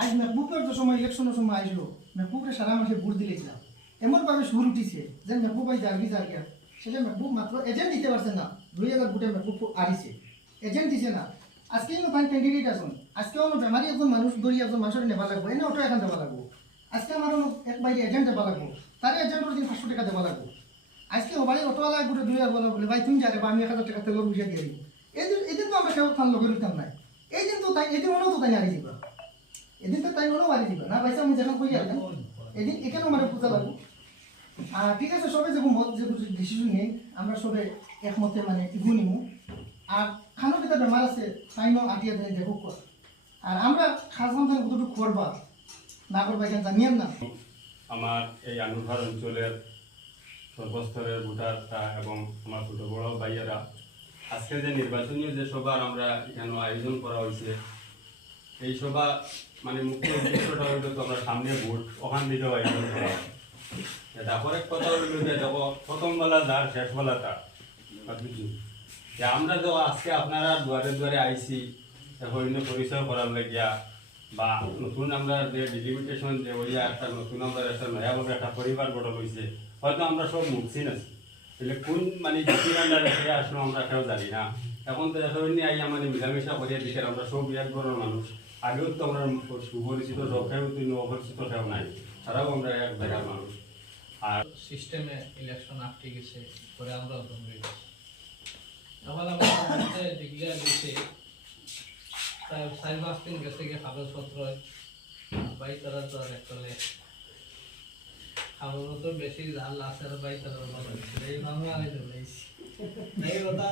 আজ মেহবুবের যে সময় ইলেকশনের সময় আসলো মেহবুবের সারা মাসে ভোট দিলেছিলাম এমনভাবে সুর উঠিছে যে মেহবুব ভাই জাগি জাগিয়া সেটা মেহবুব মাত্র এজেন্ট দিতে পারছে না 2000 ভোটে মেহবুব আরিছে এজেন্ট দিছে না আজকে ফাইন ক্যান্ডিডেট আছেন আজকে অন্য বেমারি একজন মানুষ ধরি একজন মানুষের নেবা লাগবো এনে অটো এখান দেওয়া লাগবো আজকে আমার এক বাইরে এজেন্ট দেওয়া লাগবো তার এজেন্টের দিন 500 টাকা দেওয়া লাগবো আজকে ওবারে অটোওয়ালা গোটে 2000 বলে ভাই তুমি যাবে আমি 1000 টাকা তেল বুঝিয়ে দিয়ে দিব এদিন তো আমরা কেউ থান লগে লইতাম নাই এই দিন তো তাই এদিন মনেও তো তাই হারিয়ে দিবা এদিন তো তাই মনেও হারিয়ে দিবা না পয়সা আমি যেন কই আসতাম এদিন এখানেও মানে পূজা লাগবো আর ঠিক আছে সবাই যে মত যে ডিসিশন নেই আমরা সবাই একমতে মানে ইগু নিমু আর খানোর ভিতরে বেমার আছে তাইনও আটিয়া দেয় দেখো কর আর আমরা খাসান থান কতটুকু করবা না করবা এখানে জানিয়েন না আমার এই আনুভার অঞ্চলের সর্বস্তরের ভোটাররা এবং আমার ছোট বড় ভাইয়েরা আজকে যে নির্বাচনীয় যে সভার আমরা এখানে আয়োজন করা হয়েছে এই সভা মানে মুখ্য উদ্দেশ্যটা হইল তো আমরা সামনে ভোট ওখান থেকেও আয়োজন করা হয় তারপরে কথা হইল যে দেখো প্রথম বেলা যার শেষ বেলা তার যে আমরা তো আজকে আপনারা দুয়ারে দুয়ারে আইসি হইলে পরিচয় করার লাগিয়া বা নতুন আমরা যে ডিলিমিটেশন যে ওইয়া একটা নতুন আমরা একটা নয়াভাবে একটা পরিবার গঠন হয়েছে হয়তো আমরা সব মুখছিন আছি তাহলে কোন মানে ডিসির আন্ডারে সে আসলে আমরা কেউ জানি না এখন তো এখন আইয়া মানে মিলামেশা করিয়া দিকে আমরা সব এক ঘরের মানুষ আগেও তো আমরা সুপরিচিত সব কেউ কিন্তু অপরিচিত কেউ নাই তারাও আমরা এক জায়গার মানুষ আর সিস্টেমে ইলেকশন আটকে গেছে পরে আমরা আবার আমরা ডিক্লেয়ার দিয়েছে তাই 4-5 দিন গেছে গিয়ে কাগজপত্র বাই তারা তো আর একটা খাবার তো বেশি জাল আছে বাই তারা এই মামলা আগে চলে এই কথা